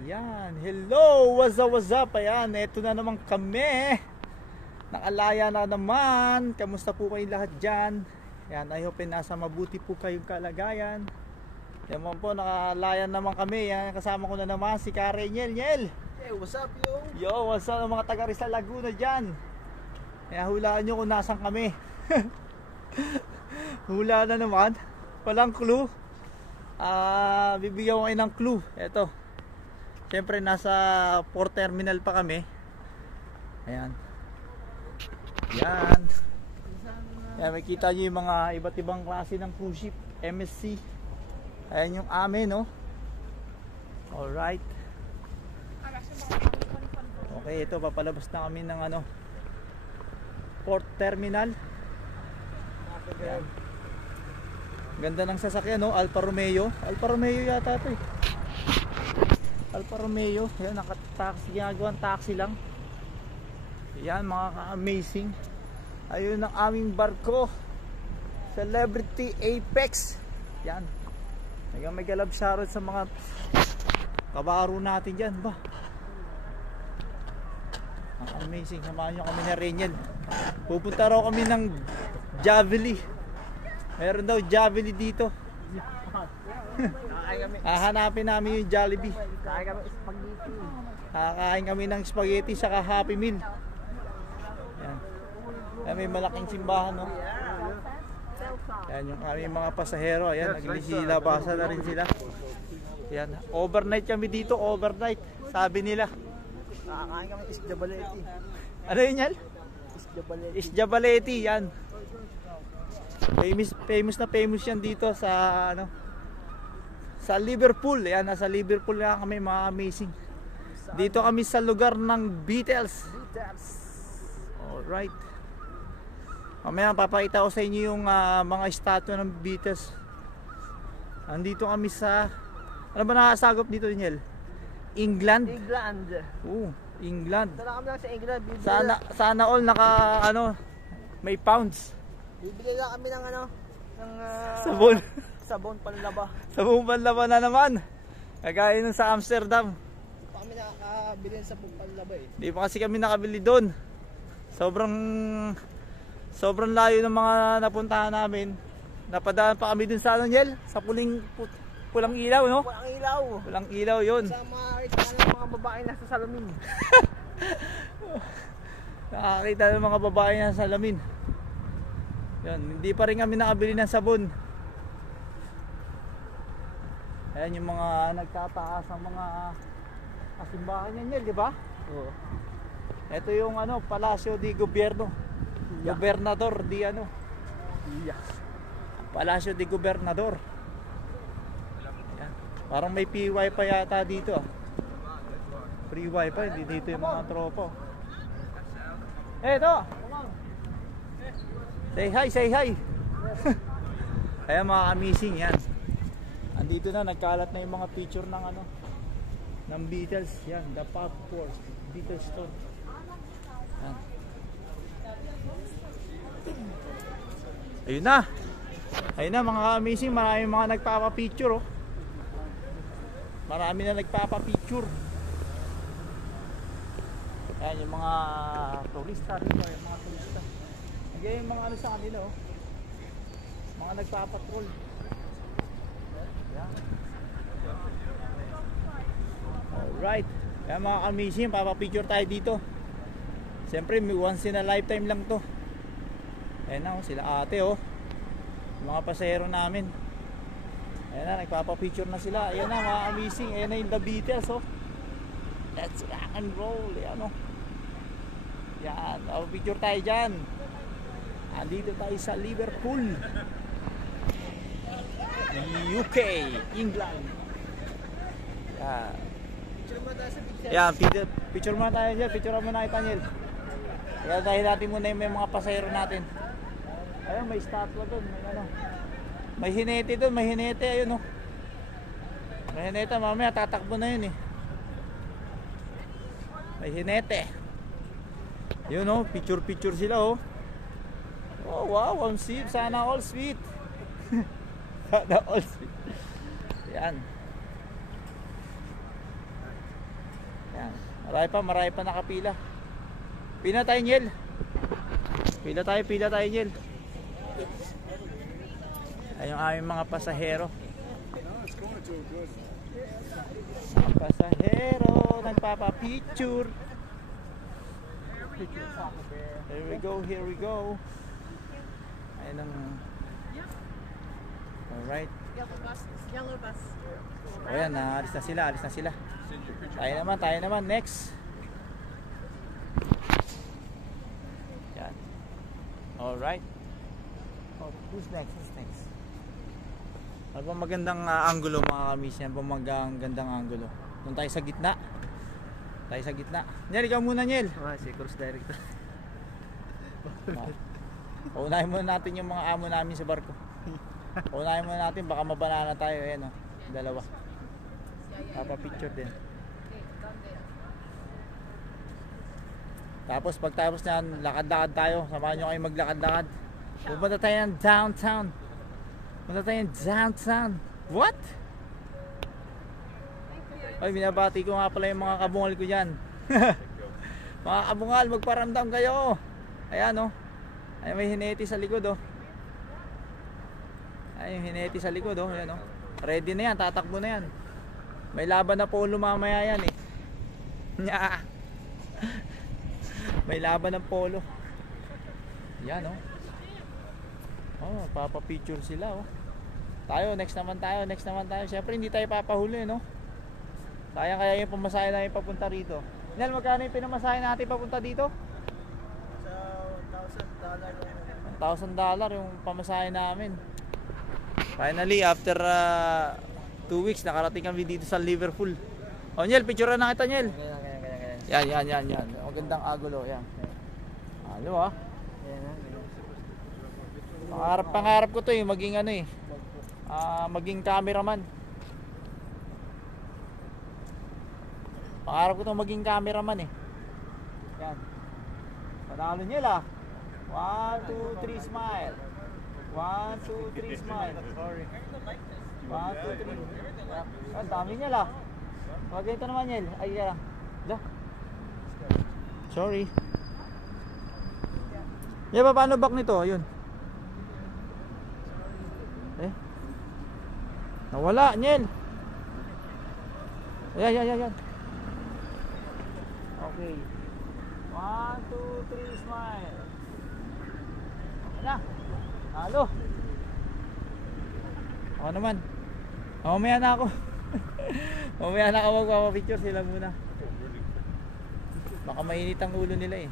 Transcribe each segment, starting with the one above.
Ayan, hello, what's up, ayan, eto na naman kami. Nakalaya na naman. Kamusta po kayong lahat dyan? Ayan, I hope nasa mabuti po kayong kalagayan. Ayan po, nakalaya naman kami. Ayan, kasama ko na naman si Karen Nyel. Hey, what's up, yo? Yo, what's up mga taga Rizal Laguna dyan? Ayan, hulaan nyo kung nasan kami. Hula na naman, walang clue. Bibigyan ko kayo ng clue. Ito, siyempre nasa port terminal pa kami. Ayan. Yan. Ayan, makikita nyo yung mga iba't ibang klase ng cruise ship, MSC. Ayan yung amin, no? Alright. Okay, ito, papalabas na kami ng port terminal. Ayan. Ganda ng sasakyan, no? Alfa Romeo. Alfa Romeo yata ito, eh. Alfa Romeo. Yan, naka-taxi, ginagawang taxi lang. Yan, mga ka-amazing. Ayun ang aming barko, Celebrity Apex. Yan. May galab shoutout sa mga kabaro natin dyan, ba? Ang amazing. Samahan nyo kami na Reniel. Pupunta raw kami ng Javeli. Meron daw Javeli dito. Hahanapin namin yung Jollibee. Kakain kami ng spaghetti saka Happy Meal. Yan. Yan, may malaking simbahan, no? Yan yung aming mga pasahero. Ayan, nagsilabasa na rin sila. Yan. Overnight kami dito, overnight. Sabi nila. Nakakain kami isjabaleti. Ano yun yan? Isjabaleti. Isjabaleti, yan. Famous yan dito sa sa Liverpool. Yan, nasa Liverpool na kami, mga amazing. Dito kami sa lugar ng Beatles. Alright. Mamaya papakita ko sa inyo yung mga statue ng Beatles. Andito kami sa, ano ba nakasagop dito, Daniel? England. England. Sana kami lang sa England. Sana all may pounds. Bibili lang kami ng sabon. Sabon panlaba. Sabon panlaba na naman. Kagaya nung sa Amsterdam. Hindi pa kami nakakabili ng sabon panlaba, eh. Hindi pa kasi kami nakabili doon. Sobrang layo ng mga napuntahan namin. Napadaan pa kami dun sa sa pulang ilaw, no? Pulang ilaw. Pulang ilaw yun. Sa mga babae nasa salamin. Nakakita ng mga babae nasa salamin. Yan, hindi pa rin kami nakabili ng sabon. Ayan yung mga nagtataas ng mga kasimbahan yan, di ba? Oo. Ito yung Palacio di Gobierno. Yeah. Gobernador di Yeah. Palacio di Gobernador. Ayan. Parang may Wi-Fi yata dito. Free Wi-Fi, hindi dito yung mga tropa. Ito! Say hi. Ayan, mga amazing yan. Andito na, nagkalat na yung mga picture ng Beatles. Yan, the Pop Force, Beatles Stone. Yan. Ayun na mga amazing. Maraming mga nagpapapicture, oh. Marami na nagpapapicture. Ayan yung mga turista dito, yung mga turista. Nagyaya yung mga sa kanila, oh. Mga nagpapatrol. Ayan. Alright. Kaya mga amazing, papapicture tayo dito. Siyempre once in a lifetime lang to. Ayan na, oh, sila ate, oh. Mga pasahero namin. Ayan na, nagpapapicture na sila. Ayan na, mga amazing. Ayan na yung The Beatles, oh. Let's rock and roll. Ayan, oh. Yan, picture tayo dyan. Andito tayo sa Liverpool, UK, England. Yan. Yan, picture muna tayo dyan. Picture muna tayo, Daniel. Kaya dahil natin muna yung mga pasahero natin. Ayun, may statue doon. May hinete doon, may hinete. Ayun, oh. May hinete, mamaya tatakbo na yun, eh. May hinete. Yun, oh, picture sila, oh. Oh wow, ang sweet. Sana all sweet. Sana all sweet. Yan. Marami pa nakapila. Pila tayo, Niel. Pila tayo, Niel. Ay yung aming mga pasahero. Mga pasahero, nagpapapicture. Here we go. Ayun ang... Alright. Yellow bus. O yan, alis na sila. Tayo naman, next. Yan. Alright. Who's next? Ano ba magandang angulo mga kamis? Yan ba magandang angulo? Doon tayo sa gitna. Niel, ikaw muna, Niel. Si cruise director. Unahin muna natin yung mga amo namin sa barko. Unahin muna natin, baka mabanana tayo. Ayan o, dalawa. Papa-picture din. Tapos pagtapos nyan, lakad-lakad tayo. Samahan nyo kayo maglakad-lakad. Pupunta tayo ng downtown. What? Ay, binabati ko nga pala yung mga kabungal ko dyan. Mga kabungal, magparamdam kayo. Ayan o. Ay, may hineti sa likod o. Ay, yung hineti sa likod o. Ayan o. Ready na yan, tatakbo na yan. May laban na polo mamaya yan eh. May laban ng polo. Yan o. Oh, papapicture sila oh. Next naman tayo. Siyempre hindi tayo papahuli no. Sayang kaya yung pamasahe namin papunta rito. Nel, magkano yung pinamasahe natin papunta dito? Sa $1,000 yung pamasahe namin. Finally, after 2 weeks, nakarating kami dito sa Liverpool. Oh, Niel, picture na kita, Niel. Yan. Magandang agulo, yan. Halo ah. Pangarap ko to maging maging cameraman. Pangarap ko to maging cameraman Yan. Panalo niya lah. 1, 2, 3 smile. 1, 2, 3 smile. Sorry. 1, 2, 3. Ang dami niya lah. Pag ganito naman Niel. Ay lang. Sorry. Yan paano back nito? Yun. Nawala, Niel. Yan. Okay. 1, 2, 3, smile. Yan. Halo. Ako naman. Mamaya na ako. Mamaya na ako magpapapicture sila muna. Baka mainit ang ulo nila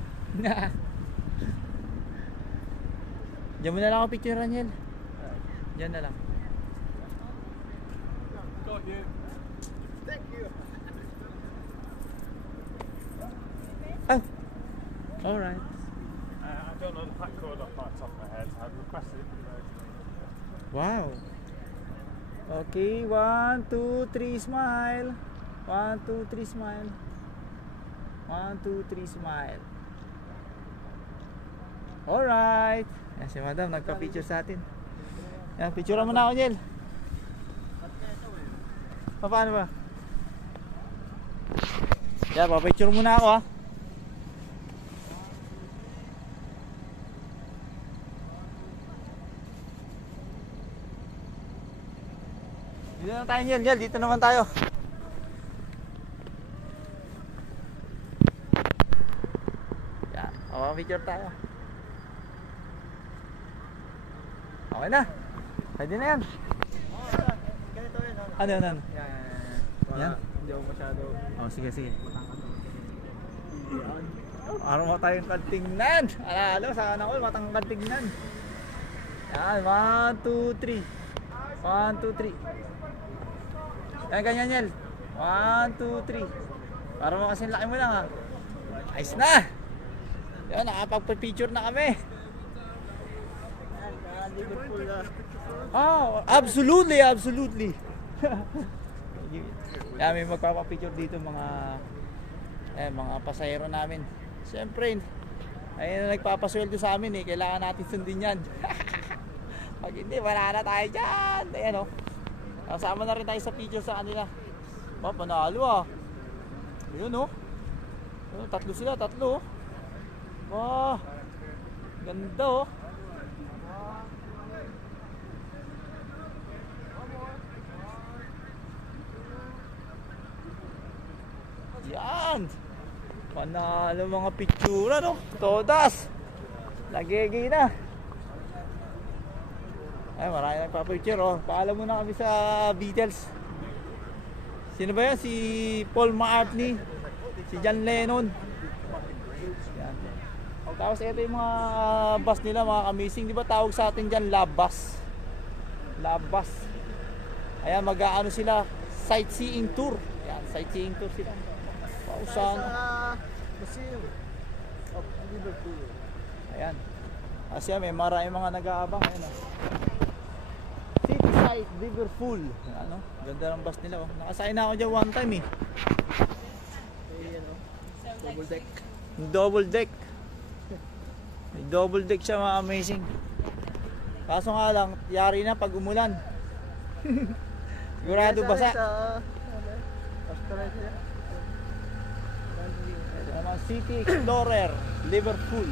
Diyan mo na lang ako picture, Niel. Diyan na lang. Thank you. Oh, alright. I don't know the pack code off the top of my head. I've requested it. Wow. Okay, 1, 2, 3, smile. 1, 2, 3, smile. 1, 2, 3, smile. Alright. Yan si Madam, nagpa-picture sa atin. Yan, picture mo na ako, Niel. Paano ba? Yan, pa-picture muna ako Dito na tayo, Niel. Dito naman tayo. Yan, picture tayo. Okay na. Pwede na yan. Ganito yun. Ano? Yan. Yan? Hindi ako masyado. Oh, sige. Araw mo tayong kantingnan. Alalo, sana all matangkad tingnan. Yan, 1, 2, 3. 1, 2, 3. Yan, ganyan, Niel. 1, 2, 3. Para mo kasing laki mo lang Ayos na. Yan, nakapagpa-picture na kami. Liverpool na. Oh, absolutely. Yan, may magpapapicture dito mga pasahero namin. Siyempre, ayun na nagpapasweldo sa amin kailangan natin sundin yan. Pag hindi, wala na tayo dyan. Ayan Kasama na rin tayo sa picture sa kanila. Panalo Ayun Oh, tatlo sila, tatlo. Wow. Ganda oh. Yan. Panalo mga pictura no. Todas. Nagigi na. Ay, marami nagpa-picture oh. Paalam muna kami sa Beatles. Sino ba yan? Si Paul McCartney, si John Lennon. Yan. Tapos ito yung mga bus nila, mga kamising. Di ba tawag sa atin dyan, love bus? Love bus. Ayan, mag-aano sila, sightseeing tour. Yan, sightseeing tour sila. Pausan. Museum of Liverpool. Ayan. Kasi may maraming mga nag-aabang. Ayan oh. Cityside Liverpool. Ano? Ganda ng bus nila oh. Nakasakay na ako dyan one time eh. Double deck. Double deck. May double deck siya, mga amazing. Kaso nga lang, yari na pag umulan. Sigurado basa. Australia. Ito naman, City Explorer Liverpool.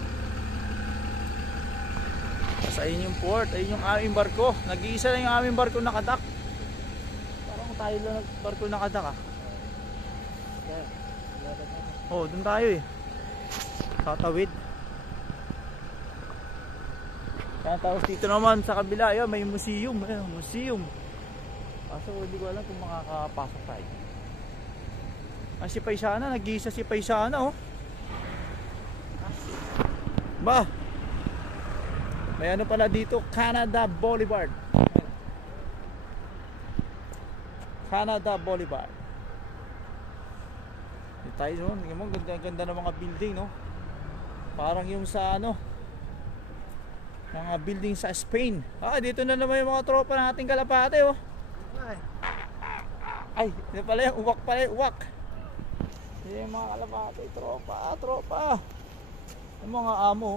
Sa inyong port, ayun yung aming barko. Nag-iisa lang yung aming barko nakadak. Parang tayo lang barko nakadak ah. Oh, dun tayo eh. Tatawid. Tapos dito naman sa kabila, ayun, may museum. Ayun, museum. Kaso hindi ko alam kung makakapasok tayo. Ah, si Paisana, nag-iisa si Paisana oh. Ba? May ano pala dito, Canada Boulevard. Canada Boulevard. Dito tayo doon, tingnan mo, ganda ng mga building no. Parang yung sa ano, mga building sa Spain. Ah, dito na naman yung mga tropa nating Kalapate oh. Ay, yun pala yung uwak pala yung uwak. Yan yung mga Kalapate, tropa. Yung mga amo.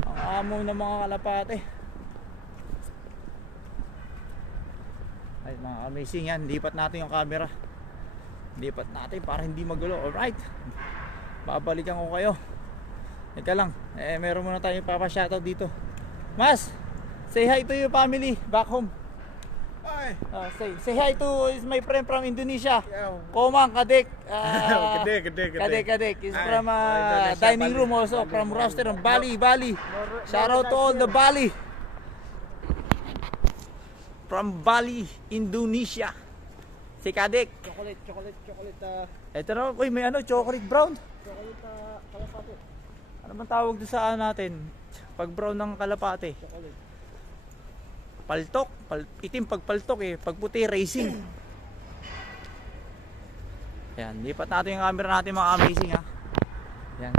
Ang amo ng mga Kalapate. Ay, mga amazing yan. Lipat natin yung camera. Lipat natin para hindi magulo. Alright. Babalikan ko kayo. Ika lang. Meron muna tayong papashoutout dito. Mas, say hi to your family back home. Hi. Say hi to is my friend from Indonesia. Yeah. Komang Kadek. Kadek. Is Hi. from Indonesia, dining Bali. room also from Roster Bali. Shout out to all the Bali. From Bali, Indonesia. Si Kadek. Chocolate. Ito na, uy, may ano, chocolate brown. Chocolate Kalapate. Ano man tawag doon sa natin? Pag brown ng Kalapate. Chocolate. Paltok, itim pag paltok eh, pag puti racing. Ayan, lipat natin yung camera natin mga amazing ha. Ayan.